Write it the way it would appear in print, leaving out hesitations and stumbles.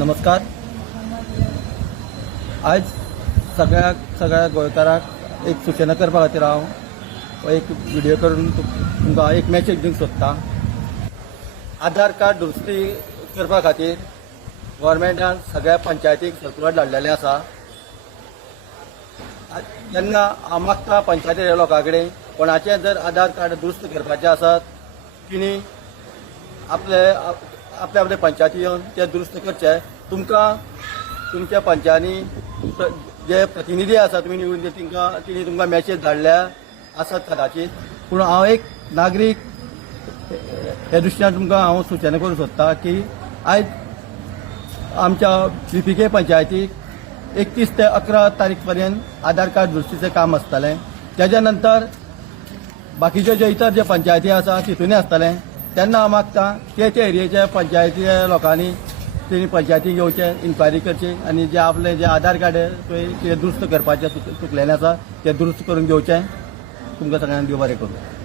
नमस्कार. आज सगळ्या गोंयकारांक एक सूचना करपा खातीर हांव एक व्हिडिओ करून तुमकां एक मॅसेज दिवंक सोदतां. आधार कार्ड दुरुस्ती करपा खातीर गव्हर्मेंटान सगळ्या पंचायतीक सर्क्युलर धाडलेलें आसा. तेन्ना हांव मागता पंचायतीच्या लोकां कडेन कोणाचें जर आधार कार्ड दुरुस्त करपाचें आसात तिणी आपले पंचायती येवन ते दुरुस्त करचे. तुमकां तुमच्या पंचायतींनी जे प्रतिनिधी आसा तुमी निवडून तिणी तुमकां मॅसेज धाडल्या आसात कदाचित. पूण हांव एक नागरीक हे दृश्यान तुमकां हांव सूचना करूंक सोदतां की आयज आमच्या BPK पंचायतीक 31 ते 11 तारीख पर्यंत आधार कार्ड दुरुस्तीचें काम आसतलें. तेज्या नंतर बाकीचे जे इतर जे पंचायती आसा तितूनय आसतलें. तेन्ना हांव मागतां ते एरियेच्या पंचायतीच्या लोकांनी तेणी पंचायतीक येवचें, इन्क्वायरी करची आनी जे आपले जे आधार कार्ड ते दुरुस्त करपाचें चुकलेलें आसा ते दुरुस्त करून घेवचें. तुमकां सगळ्यांक देव बरें करूं.